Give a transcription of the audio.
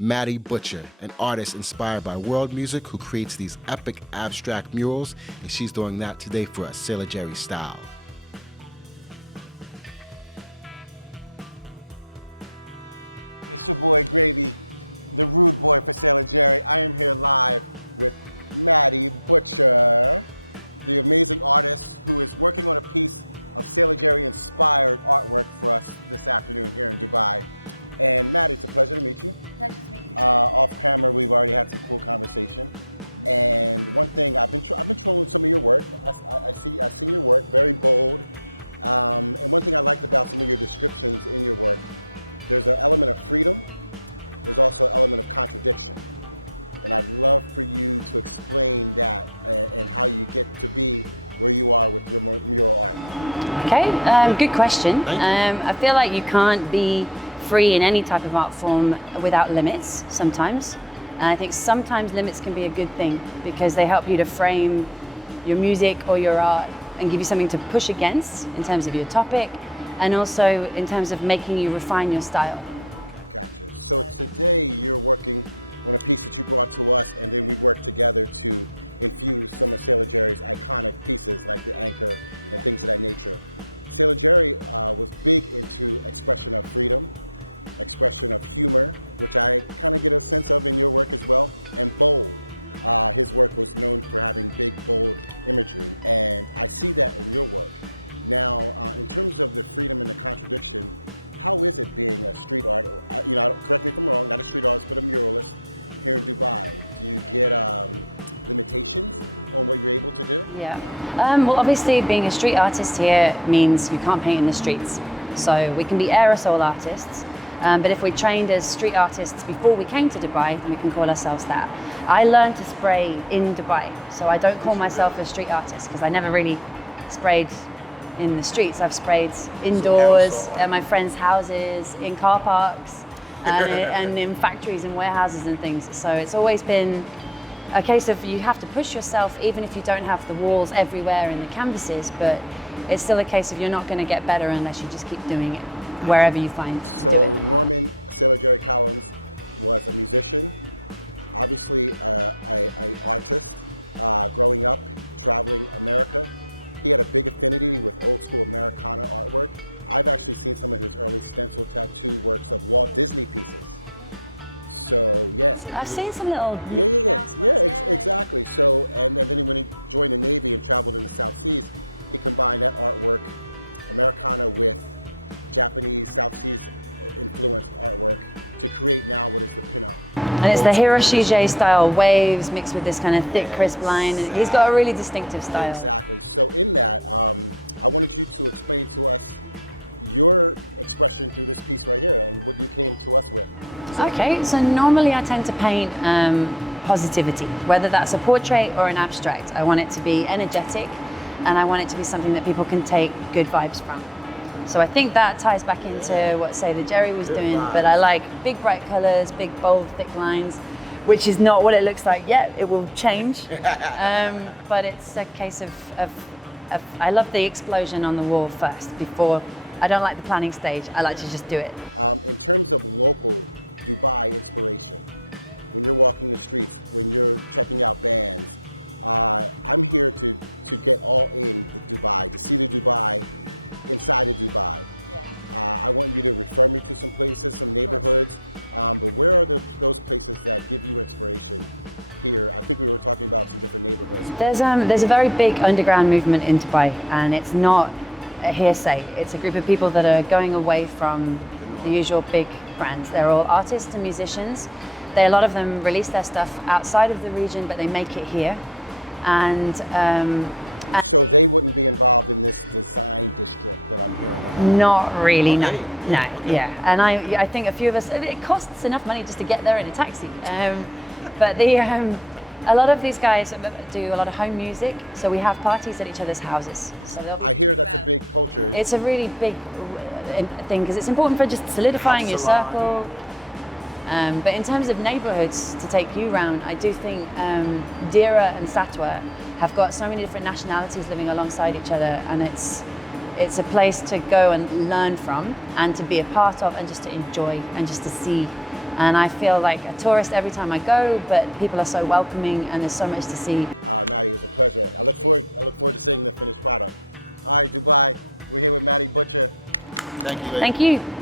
Maddy Butcher, an artist inspired by world music who creates these epic abstract murals, and she's doing that today for us, Sailor Jerry style. Okay, good question. I feel like you can't be free in any type of art form without limits sometimes. And I think sometimes limits can be a good thing because they help you to frame your music or your art and give you something to push against in terms of your topic and also in terms of making you refine your style. Yeah. Well, obviously, being a street artist here means you can't paint in the streets. So we can be aerosol artists, but if we trained as street artists before we came to Dubai, then we can call ourselves that. I learned to spray in Dubai, so I don't call myself a street artist because I never really sprayed in the streets. I've sprayed indoors, at my friends' houses, in car parks, and in factories and warehouses and things. So it's always been a case of you have to push yourself even if you don't have the walls everywhere in the canvases, but it's still a case of you're not going to get better unless you just keep doing it wherever you find to do it. I've seen some little and it's the Hiroshige style waves mixed with this kind of thick, crisp line. He's got a really distinctive style. Okay, so normally I tend to paint positivity, whether that's a portrait or an abstract. I want it to be energetic and I want it to be something that people can take good vibes from. So I think that ties back into what Sailor Jerry was doing, but I like big bright colors, big bold thick lines, which is not what it looks like yet. It will change, but it's a case of I love the explosion on the wall first before. I don't like the planning stage. I like to just do it. There's a very big underground movement in Dubai, and it's not a hearsay. It's a group of people that are going away from the usual big brands. They're all artists and musicians. A lot of them release their stuff outside of the region, but they make it here. And not really, no, yeah. And I think a few of us, it costs enough money just to get there in a taxi. But a lot of these guys do a lot of home music, so we have parties at each other's houses. So it's a really big thing because it's important for just solidifying your circle. But in terms of neighborhoods to take you round, I do think Dira and Satwa have got so many different nationalities living alongside each other, and it's a place to go and learn from and to be a part of and just to enjoy and just to see And I feel like a tourist every time I go, but people are so welcoming and there's so much to see. Thank you. Thank you.